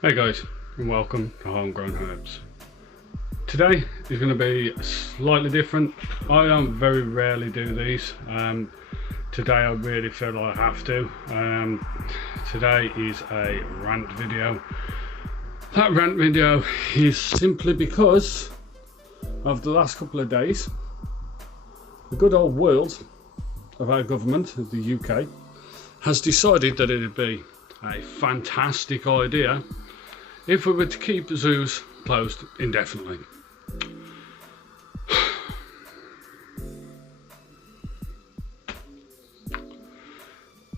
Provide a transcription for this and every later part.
Hey guys, and welcome to Homegrown Herbs. Today is going to be slightly different. I don't very rarely do these. Today I really feel I have to. Today is a rant video. That rant video is simply because of the last couple of days, the good old world of our government, of the UK, has decided that it would be a fantastic idea if we were to keep zoos closed indefinitely.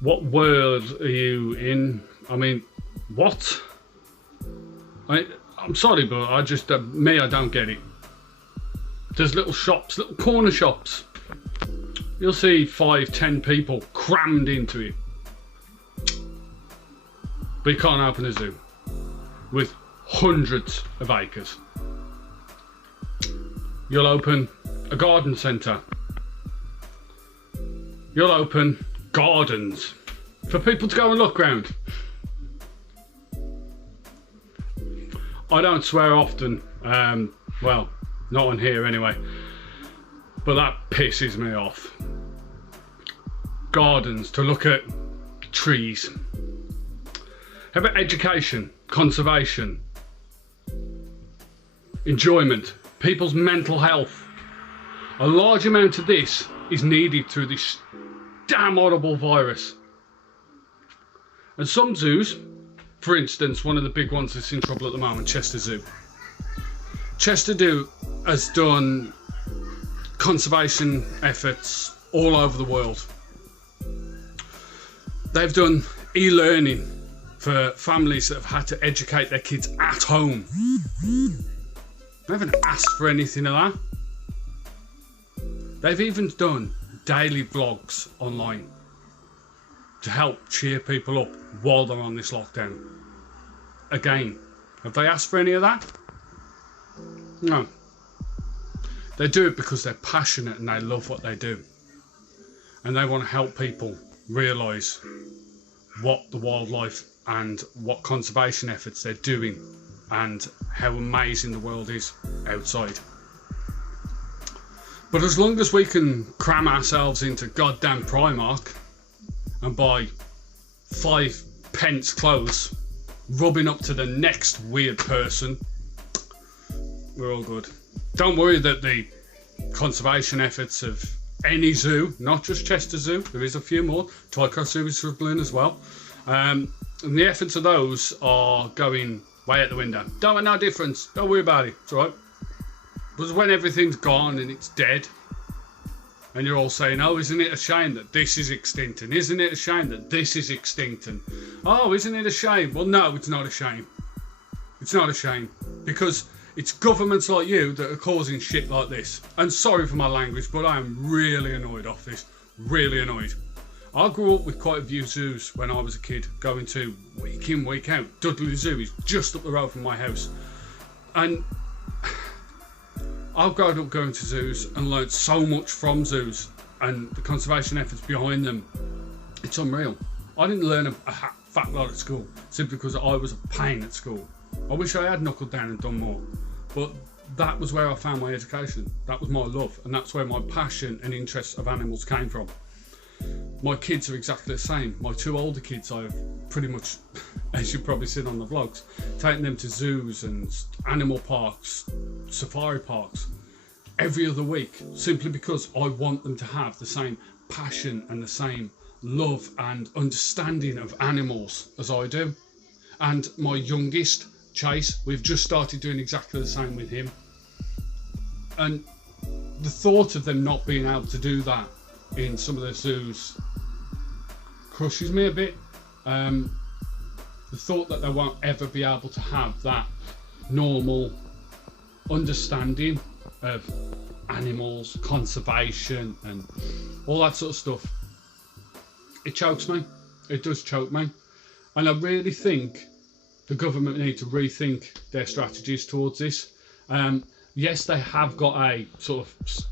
What world are you in? I mean, what? I'm sorry, but I don't get it. There's little shops, little corner shops. You'll see 5-10 people crammed into it. But you can't open a zoo with hundreds of acres. You'll open a garden centre. You'll open gardens for people to go and look round. I don't swear often, well, not on here anyway, but that pisses me off. Gardens to look at trees. How about education, conservation, enjoyment, people's mental health? A large amount of this is needed through this damn horrible virus. And some zoos, for instance, one of the big ones that's in trouble at the moment, Chester Zoo. Chester Zoo has done conservation efforts all over the world. They've done e-learning for families that have had to educate their kids at home. They haven't asked for anything of that. They've even done daily vlogs online to help cheer people up while they're on this lockdown. Again, have they asked for any of that? No. They do it because they're passionate and they love what they do. And they want to help people realise what the wildlife and what conservation efforts they're doing and how amazing the world is outside. But as long as we can cram ourselves into goddamn Primark and buy 5 pence clothes, rubbing up to the next weird person, we're all good. Don't worry that the conservation efforts of any zoo, not just Chester Zoo, there is a few more, Tyco Zoo is struggling as well, and the efforts of those are going way out the window. Don't make no difference, don't worry about it, it's alright. But when everything's gone and it's dead, and you're all saying, oh, isn't it a shame that this is extinct, and isn't it a shame that this is extinct, and oh, isn't it a shame? Well, no, it's not a shame. It's not a shame, because it's governments like you that are causing shit like this. And sorry for my language, but I am really annoyed off this, really annoyed. I grew up with quite a few zoos when I was a kid, going to week in, week out. Dudley Zoo is just up the road from my house. And I've grown up going to zoos and learnt so much from zoos and the conservation efforts behind them. It's unreal. I didn't learn a fat lot at school simply because I was a pain at school. I wish I had knuckled down and done more, but that was where I found my education. That was my love, and that's where my passion and interest of animals came from. My kids are exactly the same. My 2 older kids, I've pretty much, as you've probably seen on the vlogs, taken them to zoos and animal parks, safari parks, every other week, simply because I want them to have the same passion and the same love and understanding of animals as I do. And my youngest, Chase, we've just started doing exactly the same with him. And the thought of them not being able to do that in some of the zoos crushes me a bit. The thought that they won't ever be able to have that normal understanding of animals, conservation and all that sort of stuff, it chokes me. It does choke me. And I really think the government need to rethink their strategies towards this. Yes, they have got a sort of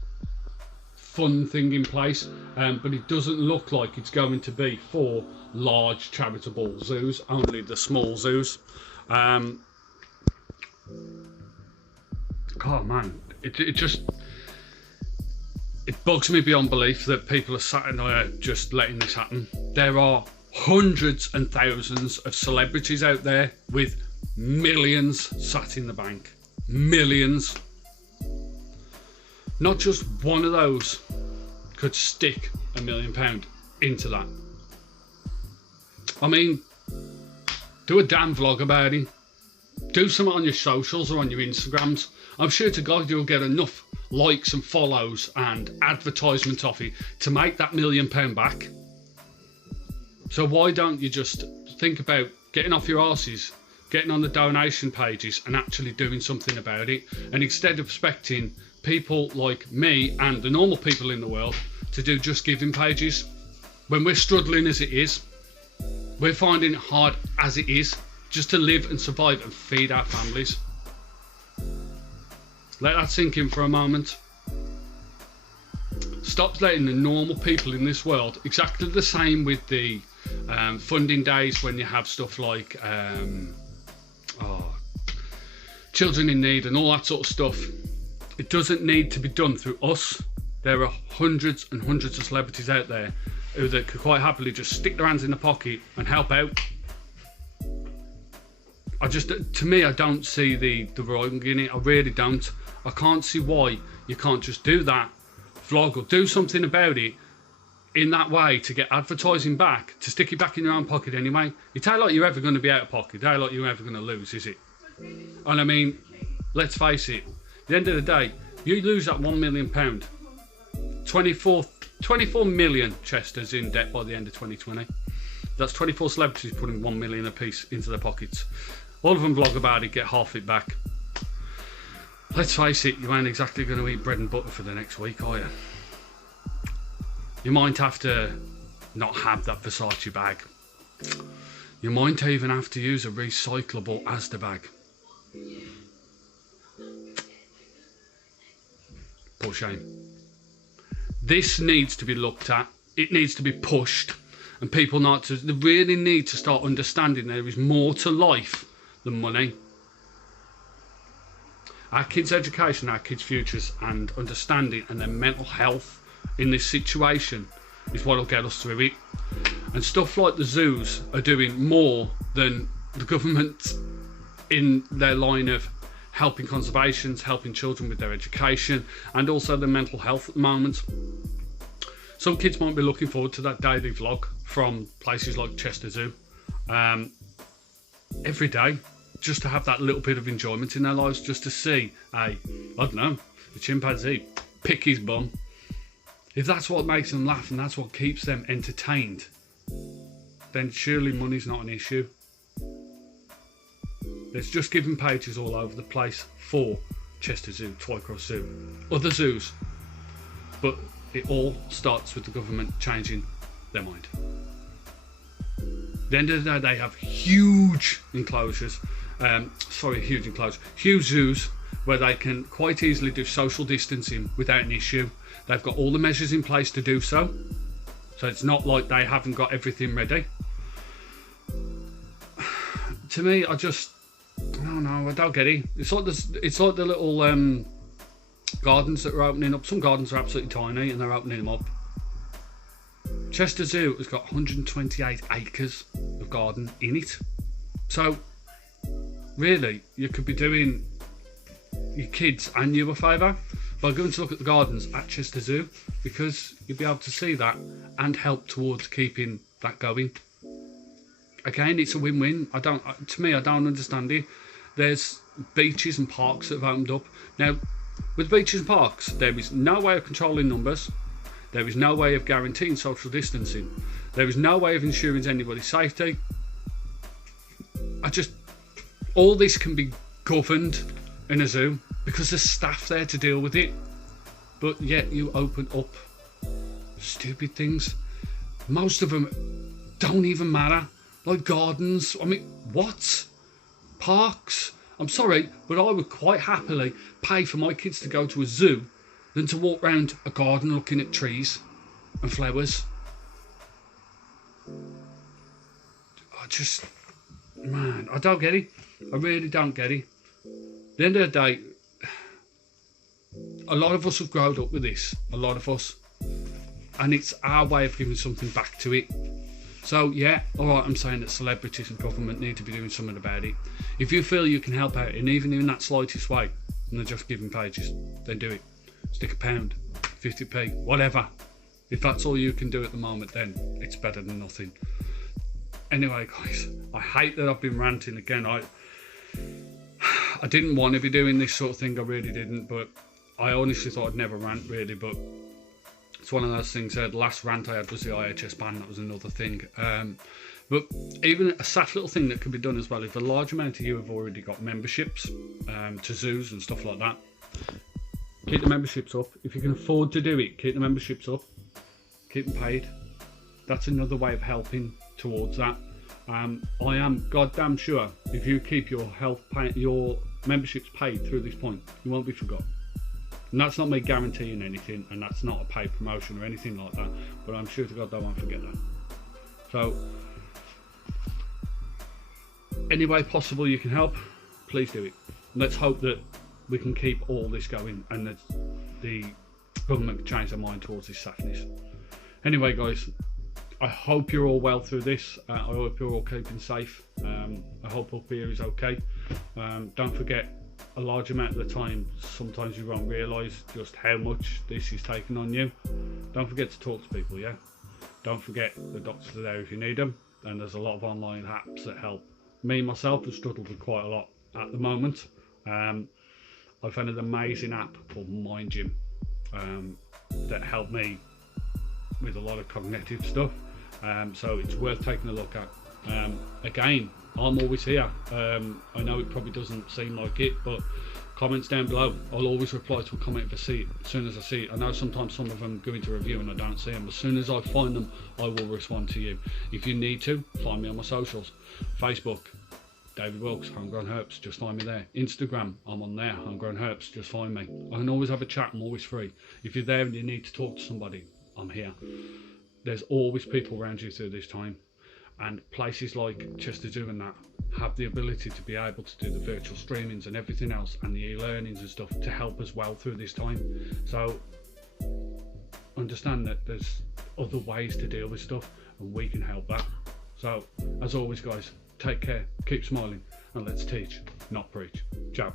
fun thing in place, but it doesn't look like it's going to be for large charitable zoos, only the small zoos. Oh man, it just bugs me beyond belief that people are sat in there just letting this happen. There are hundreds and thousands of celebrities out there with millions sat in the bank. Millions. Not just one of those could stick £1 million into that. I mean, do a damn vlog about it. Do something on your socials or on your Instagrams. I'm sure to God you'll get enough likes and follows and advertisement off it to make that £1 million back. So why don't you just think about getting off your arses, getting on the donation pages and actually doing something about it, and instead of expecting people like me and the normal people in the world to do just giving pages, when we're struggling as it is, we're finding it hard as it is just to live and survive and feed our families. Let that sink in for a moment. Stop letting the normal people in this world, exactly the same with the funding days when you have stuff like children in need and all that sort of stuff. It doesn't need to be done through us. There are hundreds and hundreds of celebrities out there who that could quite happily just stick their hands in the pocket and help out. To me, I don't see the wrong in it. I really don't. I can't see why you can't just do that, vlog or do something about it in that way to get advertising back, to stick it back in your own pocket anyway. It ain't like you're ever going to be out of pocket. It ain't like you're ever going to lose, is it? And I mean, let's face it, at the end of the day, you lose that £1 million, 24 million Chesters in debt by the end of 2020. That's 24 celebrities putting £1 million apiece into their pockets. All of them vlog about it, get half it back. Let's face it, you ain't exactly going to eat bread and butter for the next week, are you? You might have to not have that Versace bag. You might even have to use a recyclable Asda bag. Poor shame. This needs to be looked at. It needs to be pushed. And people they really need to start understanding there is more to life than money. Our kids' education, our kids' futures and understanding and their mental health in this situation is what will get us through it. And stuff like the zoos are doing more than the government in their line of helping conservations, helping children with their education and also their mental health at the moment. Some kids might be looking forward to that daily vlog from places like Chester Zoo every day, just to have that little bit of enjoyment in their lives, just to see I don't know, the chimpanzee pick his bum. If that's what makes them laugh and that's what keeps them entertained, then surely money's not an issue. There's just giving pages all over the place for Chester Zoo, Twycross Zoo, other zoos, but it all starts with the government changing their mind. At the end of the day, they have huge enclosures, huge zoos where they can quite easily do social distancing without an issue. They've got all the measures in place to do so, so it's not like they haven't got everything ready. To me, I don't get it. It's like the little gardens that are opening up. Some gardens are absolutely tiny and they're opening them up. Chester Zoo has got 128 acres of garden in it. So really, you could be doing your kids and you a favour by going to look at the gardens at Chester Zoo, because you'll be able to see that and help towards keeping that going. Again, it's a win-win. I don't understand it. There's beaches and parks that have opened up. Now, with beaches and parks, there is no way of controlling numbers. There is no way of guaranteeing social distancing. There is no way of ensuring anybody's safety. All this can be governed in a zoo because there's staff there to deal with it. But yet you open up stupid things. Most of them don't even matter. Like gardens. I mean, what? Parks? I'm sorry, but I would quite happily pay for my kids to go to a zoo than to walk around a garden looking at trees and flowers. I don't get it. I really don't get it. At the end of the day, a lot of us have grown up with this, a lot of us, and it's our way of giving something back to it. So yeah, alright, I'm saying that celebrities and government need to be doing something about it. If you feel you can help out, and even in that slightest way, and they're just giving pages, then do it. Stick a pound, 50p, whatever. If that's all you can do at the moment, then it's better than nothing. Anyway guys, I hate that I've been ranting again. I didn't want to be doing this sort of thing, I really didn't, but I honestly thought I'd never rant really, but it's one of those things. The last rant I had was the IHS ban, that was another thing. But even a sad little thing that can be done as well, if a large amount of you have already got memberships to zoos and stuff like that, keep the memberships up. If you can afford to do it, keep the memberships up, keep them paid. That's another way of helping towards that. I am goddamn sure if you keep your your memberships paid through this point, you won't be forgotten. And that's not me guaranteeing anything, and that's not a paid promotion or anything like that, but I'm sure to God they won't forget that. So, any way possible you can help, please do it. Let's hope that we can keep all this going and that the government can change their mind towards this sadness. Anyway guys, I hope you're all well through this. I hope you're all keeping safe. I hope up here is okay. Don't forget, a large amount of the time, sometimes you won't realise just how much this is taking on you. Don't forget to talk to people, yeah? Don't forget the doctors are there if you need them, and there's a lot of online apps that help. Me, myself, have struggled with quite a lot at the moment. I found an amazing app called Mind Gym that helped me with a lot of cognitive stuff, so it's worth taking a look at. Again, I'm always here. I know it probably doesn't seem like it, but comments down below. I'll always reply to a comment if I see it, as soon as I see it. I know sometimes some of them go into review and I don't see them. As soon as I find them, I will respond to you. If you need to, find me on my socials. Facebook, David Wilkes, Homegrown Herbs, just find me there. Instagram, I'm on there, Homegrown Herbs, just find me. I can always have a chat, I'm always free. If you're there and you need to talk to somebody, I'm here. There's always people around you through this time. And places like Chester Zoo and that have the ability to be able to do the virtual streamings and everything else and the e-learnings and stuff to help us well through this time. So understand that there's other ways to deal with stuff and we can help that. So as always guys, take care, keep smiling, and let's teach, not preach. Ciao.